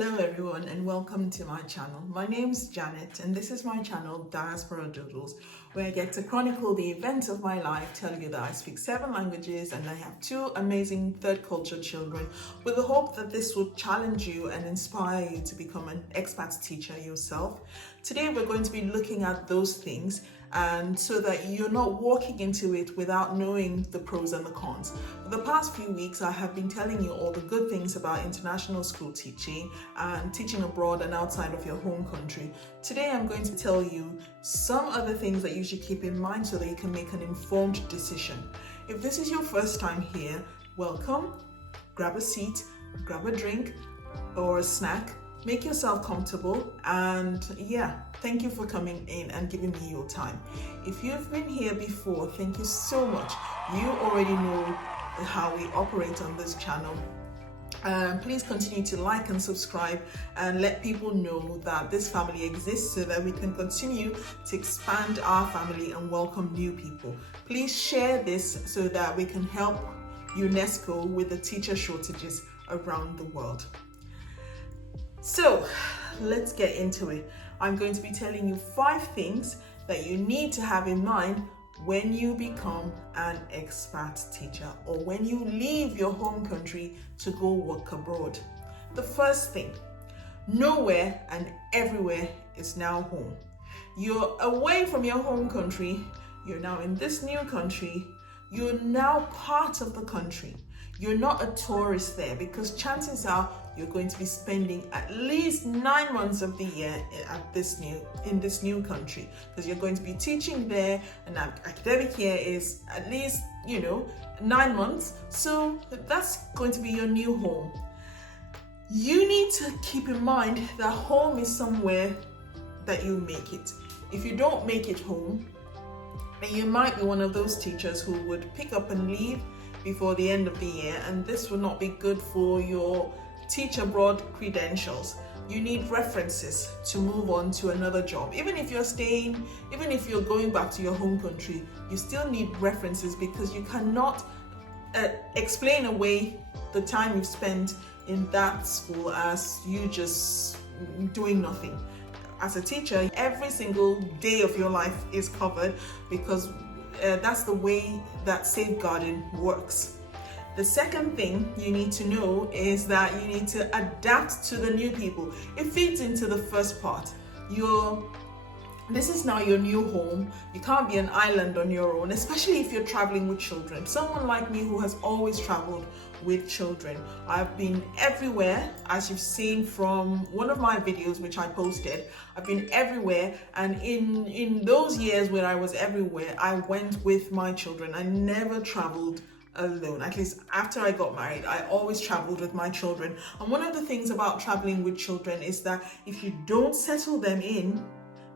Hello everyone and welcome to my channel. My name's Janet and this is my channel Diaspora Doodles, where I get to chronicle the events of my life, tell you that I speak 7 languages and I have 2 amazing third culture children, with the hope that this will challenge you and inspire you to become an expat teacher yourself. Today we're going to be looking at those things, and so that you're not walking into it without knowing the pros and the cons. For the past few weeks, I have been telling you all the good things about international school teaching and teaching abroad and outside of your home country. Today, I'm going to tell you some other things that you should keep in mind so that you can make an informed decision. If this is your first time here, welcome. Grab a seat, grab a drink or a snack. Make yourself comfortable, and thank you for coming in and giving me your time. If you've been here before, thank you so much. You already know how we operate on this channel. Please continue to like and subscribe and let people know that this family exists so that we can continue to expand our family and welcome new people. Please share this so that we can help UNESCO with the teacher shortages around the world. So let's get into it. I'm going to be telling you 5 things that you need to have in mind when you become an expat teacher or when you leave your home country to go work abroad. The first thing, nowhere and everywhere is now home. You're away from your home country, you're now in this new country, you're now part of the country. You're not a tourist there, because chances are you're going to be spending at least 9 months of the year in this new country, because you're going to be teaching there, and that academic year is at least 9 months. So that's going to be your new home. You need to keep in mind that home is somewhere that you make it. If you don't make it home, then you might be one of those teachers who would pick up and leave before the end of the year, and this will not be good for your teach abroad credentials. You need references to move on to another job. Even if you're going back to your home country, you still need references, because you cannot explain away the time you've spent in that school as you just doing nothing. As a teacher, every single day of your life is covered, because that's the way that safeguarding works. The second thing you need to know is that you need to adapt to the new people. It feeds into the first part. This is now your new home. You can't be an island on your own, especially if you're traveling with children. Someone like me who has always traveled with children. I've been everywhere, as you've seen from one of my videos which I posted. I've been everywhere, and in those years when I was everywhere, I went with my children. I never traveled alone. At least after I got married, I always traveled with my children. And one of the things about traveling with children is that if you don't settle them in,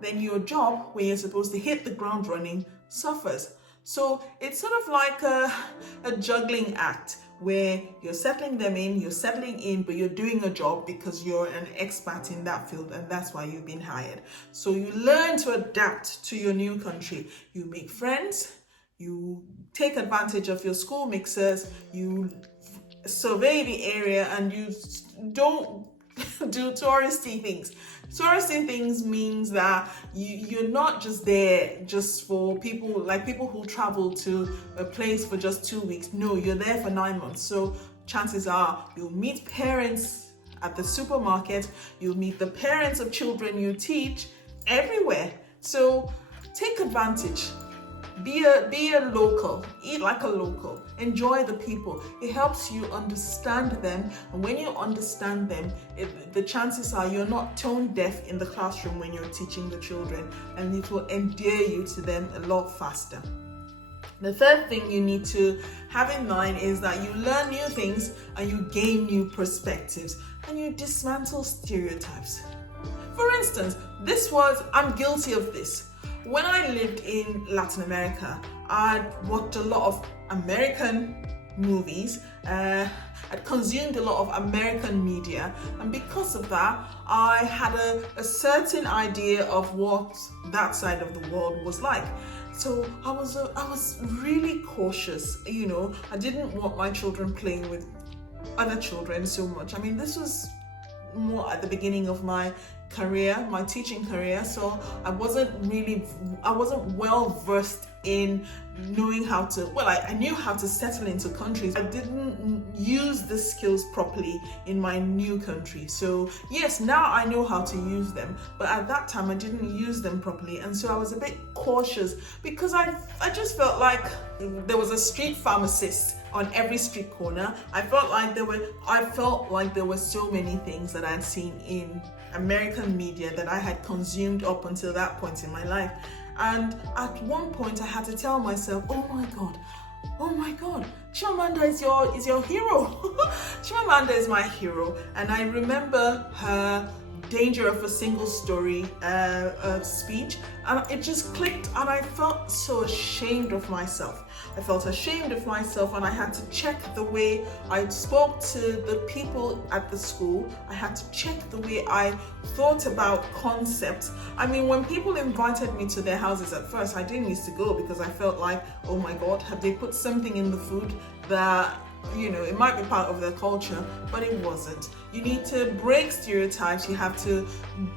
then your job, where you're supposed to hit the ground running, suffers. So it's sort of like a juggling act, where you're settling them in, but you're doing a job because you're an expat in that field, and that's why you've been hired. So you learn to adapt to your new country. You make friends, you take advantage of your school mixers, you survey the area, and you don't do touristy things. Touristy things means that you're not just there just for people who travel to a place for just 2 weeks. No, you're there for 9 months. So chances are you'll meet parents at the supermarket, you'll meet the parents of children you teach everywhere. So take advantage. Be a local, eat like a local, enjoy the people. It helps you understand them, and when you understand them, the chances are you're not tone deaf in the classroom when you're teaching the children, and it will endear you to them a lot faster. The third thing you need to have in mind is that you learn new things and you gain new perspectives, and you dismantle stereotypes. For instance, I'm guilty of this. When I lived in Latin America, I watched a lot of American movies, I'd consumed a lot of American media, and because of that, I had a certain idea of what that side of the world was like. So I was really cautious, I didn't want my children playing with other children so much. I mean, this was more at the beginning of my career, my teaching career, so I wasn't well versed in knowing how to, I knew how to settle into countries. I didn't use the skills properly in my new country. So yes, now I know how to use them, but at that time I didn't use them properly, and so I was a bit cautious because I just felt like there was a street pharmacist on every street corner. I felt like there were so many things that I'd seen in American media that I had consumed up until that point in my life. And at one point I had to tell myself, oh my God, Chimamanda is your hero. Chimamanda is my hero. And I remember her Danger of a Single Story speech, and it just clicked, and I felt so ashamed of myself. And I had to check the way I spoke to the people at the school. I had to check the way I thought about concepts. I mean, when people invited me to their houses at first, I didn't used to go because I felt like, oh my God, have they put something in the food that, it might be part of their culture, but it wasn't. You need to break stereotypes. You have to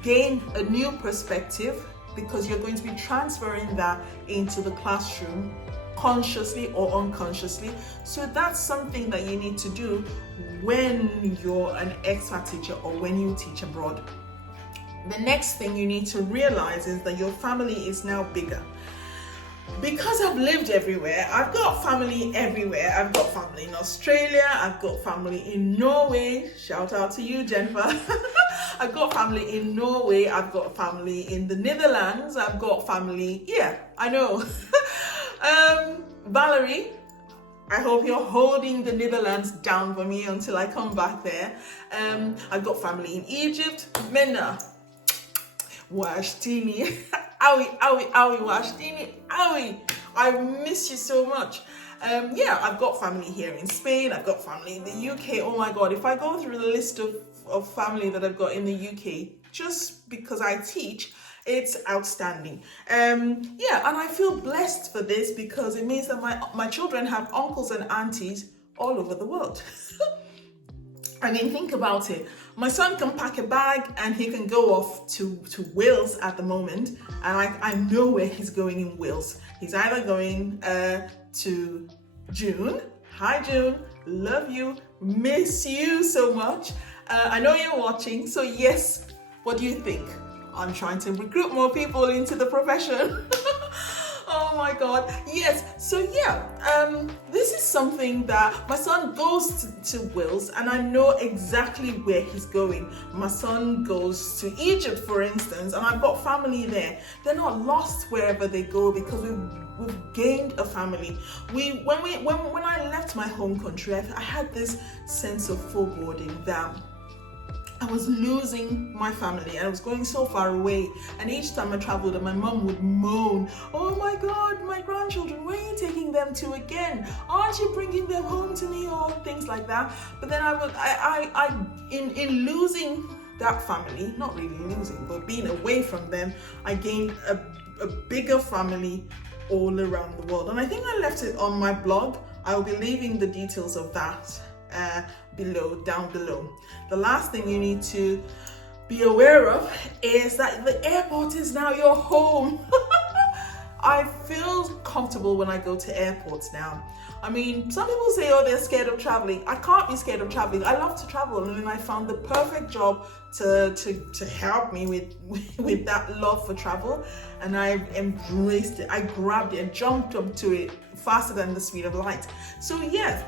gain a new perspective because you're going to be transferring that into the classroom, consciously or unconsciously. So that's something that you need to do when you're an expat teacher or when you teach abroad. The next thing you need to realize is that your family is now bigger. Because I've lived everywhere, I've got family everywhere. I've got family in Australia, I've got family in Norway, shout out to you, Jennifer. I've got family in Norway, I've got family in the Netherlands, I've got family, I know. Valerie, I hope you're holding the Netherlands down for me until I come back there. I've got family in Egypt, Mena, Washtini, Owie, Washtini, Owie, I miss you so much. I've got family here in Spain, I've got family in the UK. Oh my God, if I go through the list of family that I've got in the UK, just because I teach, it's outstanding. And I feel blessed for this because it means that my children have uncles and aunties all over the world. I mean, think about it. My son can pack a bag and he can go off to Wales at the moment, and I know where he's going in Wales. He's either going to June. Hi June, love you, miss you so much. I know you're watching, so yes, what do you think? I'm trying to recruit more people into the profession. Oh my God, yes. So this is something that my son goes to Wales, and I know exactly where he's going. My son goes to Egypt, for instance, and I've got family there. They're not lost wherever they go because we've gained a family. When I left my home country, I had this sense of foreboding that I was losing my family. I was going so far away, and each time I traveled, my mum would moan, "Oh my God, my grandchildren, where are you taking them to again? Aren't you bringing them home to me?" or things like that. But then in losing that family, not really losing, but being away from them, I gained a bigger family all around the world. And I think I left it on my blog. I'll be leaving the details of that down below. The last thing you need to be aware of is that the airport is now your home. I feel comfortable when I go to airports now. I mean, some people say, oh, they're scared of traveling. I can't be scared of traveling. I love to travel, and then I found the perfect job to help me with that love for travel, and I embraced it. I grabbed it and jumped up to it faster than the speed of light. So yes,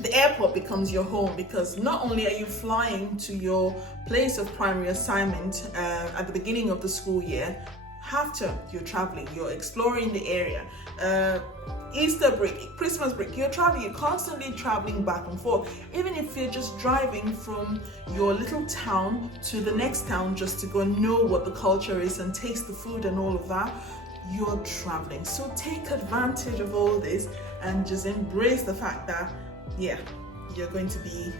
the airport becomes your home because not only are you flying to your place of primary assignment at the beginning of the school year, half term you're traveling, you're exploring the area. Easter break, Christmas break, you're traveling, you're constantly traveling back and forth. Even if you're just driving from your little town to the next town just to go and know what the culture is and taste the food and all of that, you're traveling. So take advantage of all this and just embrace the fact that you're going to be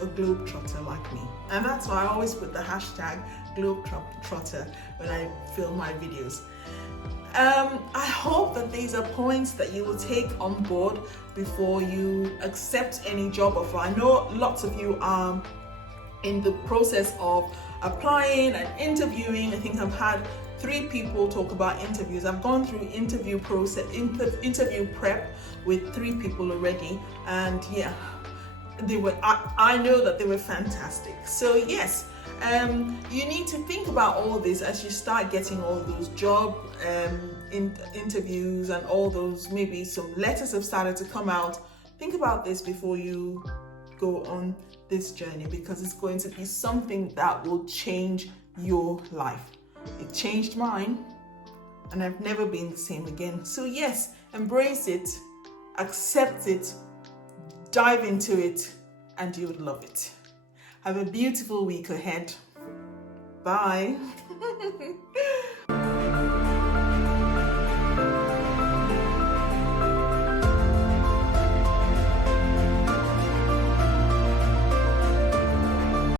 a globe-trotter like me. And that's why I always put the hashtag globe-trotter when I film my videos. I hope that these are points that you will take on board before you accept any job offer. I know lots of you are in the process of applying and interviewing. I think I've had 3 people talk about interviews. I've gone through interview prep with 3 people already, and yeah, they were. I know that they were fantastic. So yes, you need to think about all this as you start getting all those job interviews and all those, maybe some letters have started to come out. Think about this before you go on this journey, because it's going to be something that will change your life. It changed mine, and I've never been the same again. So yes, embrace it, accept it, dive into it, and you would love it. Have a beautiful week ahead. Bye.